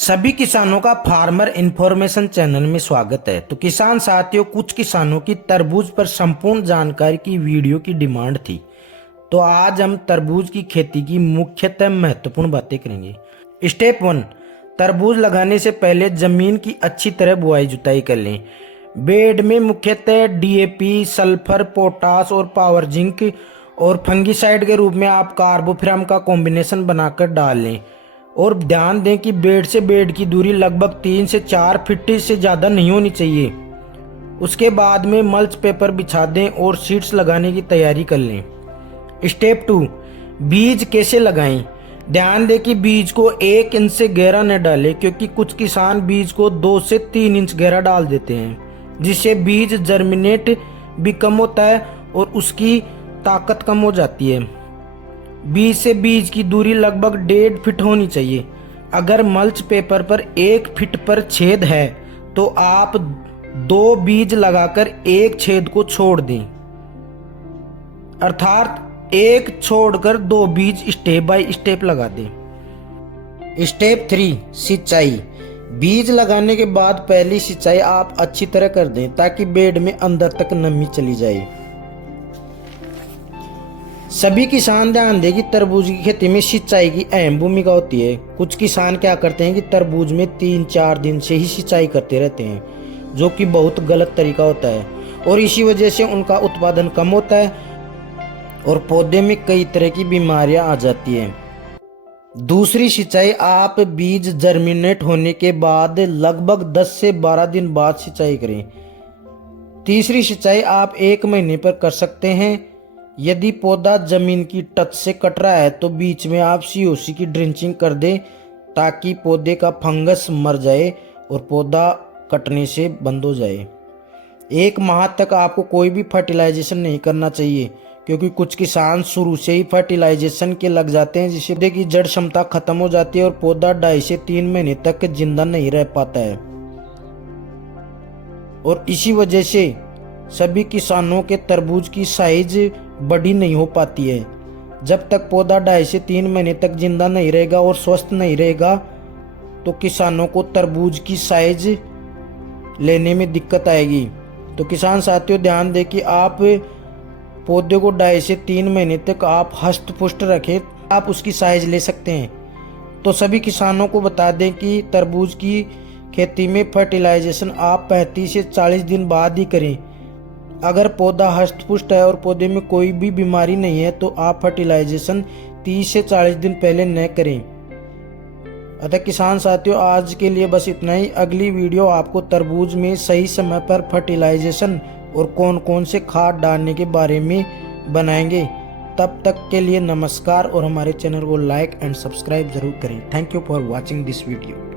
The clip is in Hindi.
सभी किसानों का फार्मर इंफॉर्मेशन चैनल में स्वागत है। तो किसान साथियों, कुछ किसानों की तरबूज पर संपूर्ण जानकारी की वीडियो की डिमांड थी। तो आज हम तरबूज की खेती की मुख्यतः महत्वपूर्ण बातें करेंगे। स्टेप 1, तरबूज लगाने से पहले जमीन की अच्छी तरह बुआई जुताई कर लें। बेड में मुख्यतः डीएपी, सल्फर, पोटास और पावर जिंक और फंगिसाइड के रूप में आप कार्बोफ्यूरम का कॉम्बिनेशन बनाकर डाल लें। और ध्यान दें कि बेड से बेड की दूरी लगभग 3 से 4 फीट से ज़्यादा नहीं होनी चाहिए। उसके बाद में मल्च पेपर बिछा दें और सीड्स लगाने की तैयारी कर लें। स्टेप 2, बीज कैसे लगाएं। ध्यान दें कि बीज को 1 इंच से गहरा न डालें, क्योंकि कुछ किसान बीज को 2 से 3 इंच गहरा डाल देते हैं, जिससे बीज जर्मिनेट भी कम होता है और उसकी ताकत कम हो जाती है। बीज से बीज की दूरी लगभग 1.5 फीट होनी चाहिए। अगर मल्च पेपर पर 1 फीट पर छेद है तो आप 2 बीज लगाकर एक छेद को छोड़ दें, अर्थात एक छोड़कर 2 बीज स्टेप बाय स्टेप लगा दें। स्टेप 3, सिंचाई। बीज लगाने के बाद पहली सिंचाई आप अच्छी तरह कर दें ताकि बेड में अंदर तक नमी चली जाए। सभी किसान ध्यान दें कि तरबूज की खेती में सिंचाई की अहम भूमिका होती है। कुछ किसान क्या करते हैं कि तरबूज में 3-4 दिन से ही सिंचाई करते रहते हैं, जो कि बहुत गलत तरीका होता है और इसी वजह से उनका उत्पादन कम होता है और पौधे में कई तरह की बीमारियां आ जाती हैं। दूसरी सिंचाई आप बीज जर्मिनेट होने के बाद लगभग 10 से 12 दिन बाद सिंचाई करें। तीसरी सिंचाई आप 1 महीने पर कर सकते हैं। यदि पौधा जमीन की टच से कट रहा है तो बीच में आप सीओसी की ड्रिंचिंग कर दें ताकि पौधे का फंगस मर जाए और पौधा कटने से बंद हो जाए। 1 माह तक आपको कोई भी फर्टिलाइजेशन नहीं करना चाहिए, क्योंकि कुछ किसान शुरू से ही फर्टिलाइजेशन के लग जाते हैं, जिससे पौधे की जड़ क्षमता खत्म हो जाती है और पौधा 2.5 से 3 महीने तक जिंदा नहीं रह पाता है। और इसी वजह से सभी किसानों के तरबूज की साइज बड़ी नहीं हो पाती है। जब तक पौधा 2.5 से 3 महीने तक जिंदा नहीं रहेगा और स्वस्थ नहीं रहेगा तो किसानों को तरबूज की साइज लेने में दिक्कत आएगी। तो किसान साथियों, ध्यान दें कि आप पौधे को 2.5 से 3 महीने तक आप हष्ट पुष्ट रखें, आप उसकी साइज ले सकते हैं। तो सभी किसानों को बता दें कि तरबूज की खेती में फर्टिलाइजेशन आप 35 से 40 दिन बाद ही करें। अगर पौधा हष्ट पुष्ट है और पौधे में कोई भी बीमारी नहीं है तो आप फर्टिलाइजेशन 30 से 40 दिन पहले न करें। अतः किसान साथियों, आज के लिए बस इतना ही। अगली वीडियो आपको तरबूज में सही समय पर फर्टिलाइजेशन और कौन कौन से खाद डालने के बारे में बनाएंगे। तब तक के लिए नमस्कार और हमारे चैनल को लाइक एंड सब्सक्राइब जरूर करें। Thank you for watching this video.